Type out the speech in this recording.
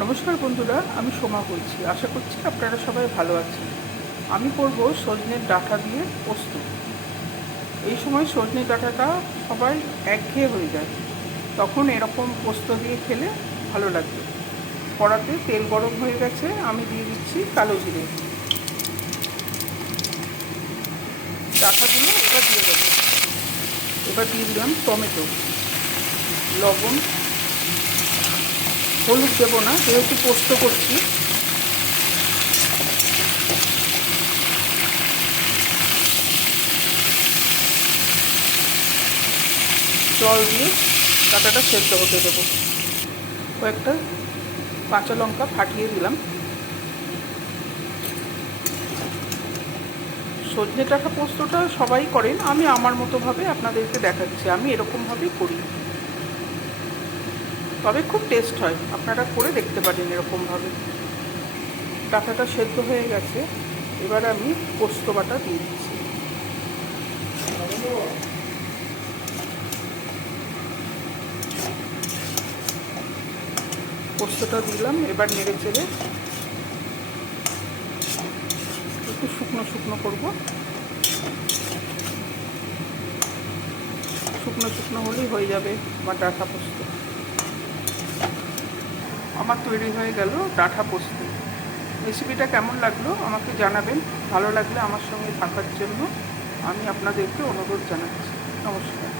নমস্কার বন্ধুরা, আমি সোমা বলছি। আশা করছি আপনারা সবাই ভালো আছেন। আমি করব সজনের ডাঁটা দিয়ে পোস্ত। এই সময় সজনে ডাঁটাটা সবাই একঘেয়ে হয়ে যায়, তখন এরকম পোস্ত দিয়ে খেলে ভালো লাগবে। কড়াতে তেল গরম হয়ে গেছে, আমি দিয়ে দিচ্ছি কালো জিরে। ডাঁটাগুলো এবার দিয়ে দেবো। এবার দিয়ে দিলাম টমেটো, লবণ, হলুদ দেবো না যেহেতু পোস্ত করছি। জল দিয়ে ডাঁটাটা সেদ্ধ হতে দেবো। কয়েকটা কাঁচা লঙ্কা ফাটিয়ে দিলাম। সজনে ডাঁটা পোস্তটা সবাই করেন, আমি আমার মতোভাবে আপনাদেরকে দেখাচ্ছি। আমি এরকমভাবেই করি, তবে খুব টেস্ট হয়। আপনারা করে দেখতে পারেন এরকমভাবে। ডাঁটাটা সেদ্ধ হয়ে গেছে, এবার আমি পোস্ত বাটা দিয়ে দিচ্ছি। পোস্তটা দিলাম, এবার নেড়ে চেড়ে একটু শুকনো শুকনো করবো। শুকনো শুকনো হলেই হয়ে যাবে আমার ডাঁটা পোস্ত। আমার তৈরি হয়ে গেল ডাঁটা পোস্ত। রেসিপিটা কেমন লাগলো আমাকে জানাবেন। ভালো লাগলে আমার সঙ্গে থাকার জন্য আমি আপনাদেরকে অনুরোধ জানাচ্ছি। নমস্কার।